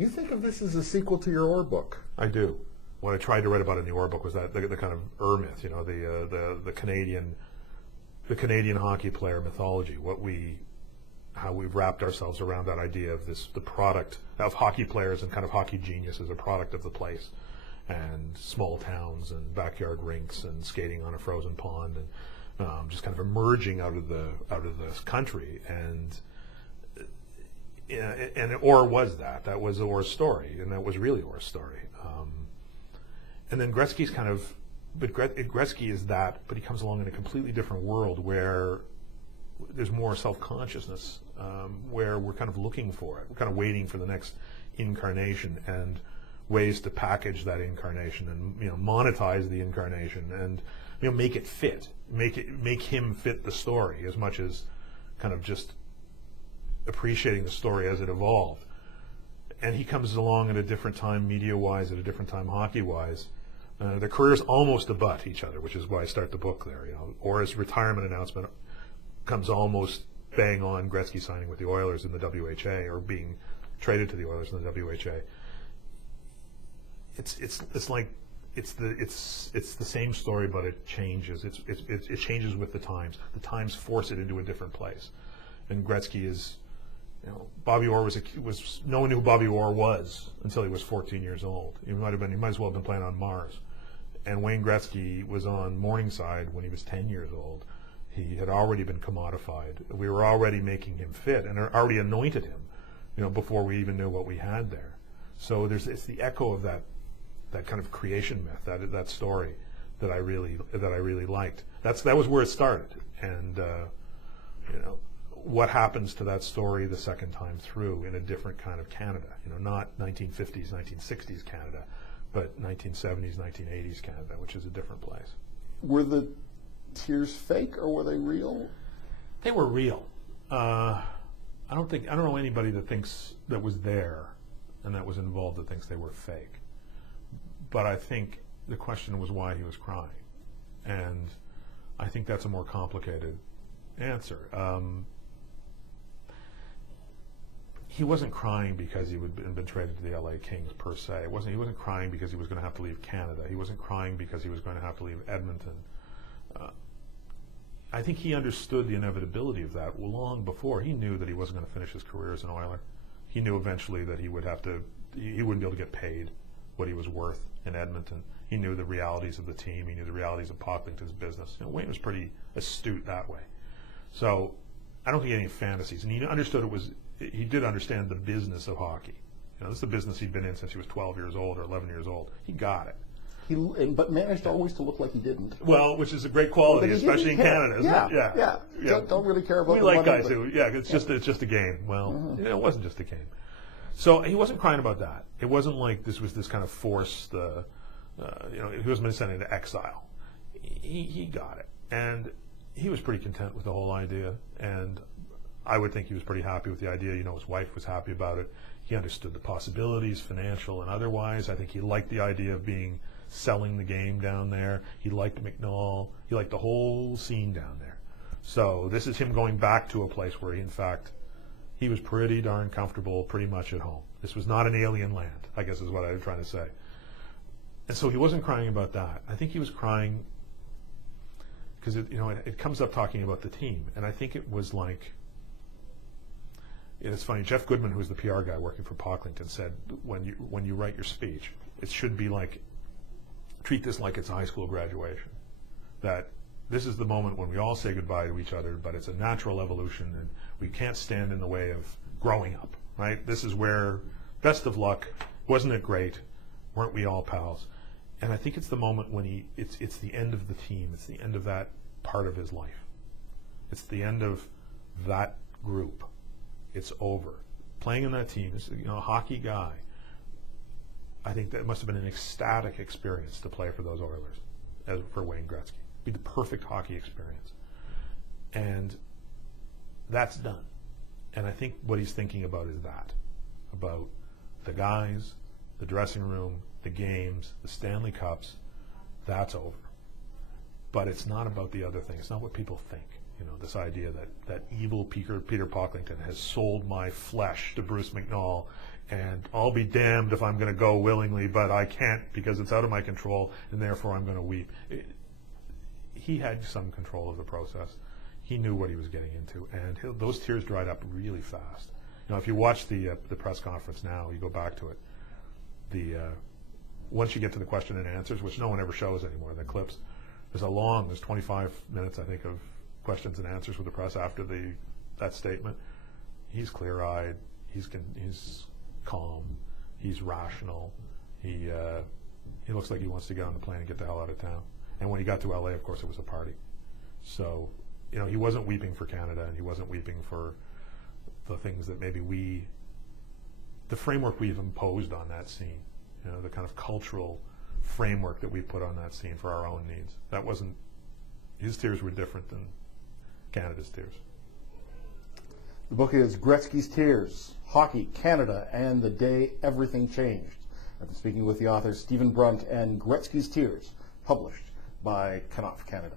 You think of this as a sequel to your Orr book. I do. What I tried to write about in the Orr book was that the kind of myth, the Canadian hockey player mythology. How we've wrapped ourselves around that idea of the product of hockey players and kind of hockey genius as a product of the place, and small towns and backyard rinks and skating on a frozen pond and just kind of emerging out of this country. And Orr was that. That was Orr's story, and that was really Orr's story. And then Gretzky's Gretzky is that, but he comes along in a completely different world where there's more self-consciousness, where we're kind of looking for it. We're kind of waiting for the next incarnation and ways to package that incarnation and monetize the incarnation and make it fit, make him fit the story as much as kind of just appreciating the story as it evolved. And he comes along at a different time, media-wise, at a different time, hockey-wise. Their careers almost abut each other, which is why I start the book there. Orr's retirement announcement comes almost bang on Gretzky signing with the Oilers in the WHA, or being traded to the Oilers in the WHA. It's like it's the same story, but it changes. It changes with the times. The times force it into a different place. And Gretzky is, Bobby Orr was no one knew who Bobby Orr was until he was 14 years old. He might as well have been playing on Mars. And Wayne Gretzky was on Morningside when he was 10 years old. He had already been commodified. We were already making him fit and already anointed him, before we even knew what we had there. So it's the echo of that kind of creation myth, that story that I really liked. That was where it started, and what happens to that story the second time through in a different kind of Canada, not 1950s, 1960s Canada, but 1970s, 1980s Canada, which is a different place. Were the tears fake, or were they real? They were real. I don't know anybody that was there and that was involved that thinks they were fake. But I think the question was why he was crying, and I think that's a more complicated answer. He wasn't crying because he had been traded to the LA Kings per se. He wasn't crying because he was going to have to leave Canada. He wasn't crying because he was going to have to leave Edmonton. I think he understood the inevitability of that long before. He knew that he wasn't going to finish his career as an Oiler. He knew eventually that he wouldn't be able to get paid what he was worth in Edmonton. He knew the realities of the team. He knew the realities of Pocklington's business. Wayne was pretty astute that way. So I don't think he had any fantasies. And he did understand the business of hockey. This is the business he'd been in since he was 12 years old or 11 years old. He got it. But managed always to look like he didn't. Well, which is a great quality, especially in Canada, isn't it? Yeah. Don't really care about. We like guys who, it's just a game. Well, it wasn't just a game. So he wasn't crying about that. It wasn't like this was this kind of forced. He wasn't sent into exile. He got it, and he was pretty content with the whole idea. And I would think he was pretty happy with the idea. His wife was happy about it. He understood the possibilities, financial and otherwise. I think he liked the idea of selling the game down there. He liked McNall. He liked the whole scene down there. So this is him going back to a place where he was pretty darn comfortable, pretty much at home. This was not an alien land, I guess is what I'm trying to say. And so he wasn't crying about that. I think he was crying because it comes up talking about the team, and I think it was like, it's funny, Jeff Goodman, who's the PR guy working for Pocklington, said when you write your speech, it should be like, treat this like it's high school graduation. That this is the moment when we all say goodbye to each other, but it's a natural evolution, and we can't stand in the way of growing up, right? This is where, best of luck, wasn't it great? Weren't we all pals? And I think it's the moment when it's the end of the team. It's the end of that part of his life. It's the end of that group. It's over. Playing in that team, a hockey guy. I think that must have been an ecstatic experience to play for those Oilers, as for Wayne Gretzky. It'd be the perfect hockey experience. And that's done. And I think what he's thinking about is that. About the guys, the dressing room, the games, the Stanley Cups. That's over. But it's not about the other thing. It's not what people think. this idea that evil Peter Pocklington has sold my flesh to Bruce McNall, and I'll be damned if I'm going to go willingly, but I can't because it's out of my control, and therefore I'm going to weep. He had some control of the process. He knew what he was getting into, and those tears dried up really fast. If you watch the press conference now, you go back to it. Once you get to the question and answers, which no one ever shows anymore, the clips, there's 25 minutes, I think, of questions and answers with the press after that statement. He's clear-eyed. He's calm. He's rational. He looks like he wants to get on the plane and get the hell out of town. And when he got to LA, of course, it was a party. So, he wasn't weeping for Canada, and he wasn't weeping for the things that maybe the framework we've imposed on that scene, the kind of cultural framework that we put on that scene for our own needs. That wasn't, his tears were different than Canada's tears. The book is Gretzky's Tears, Hockey, Canada, and the Day Everything Changed. I've been speaking with the authors Stephen Brunt and Gretzky's Tears, published by Knopf Canada.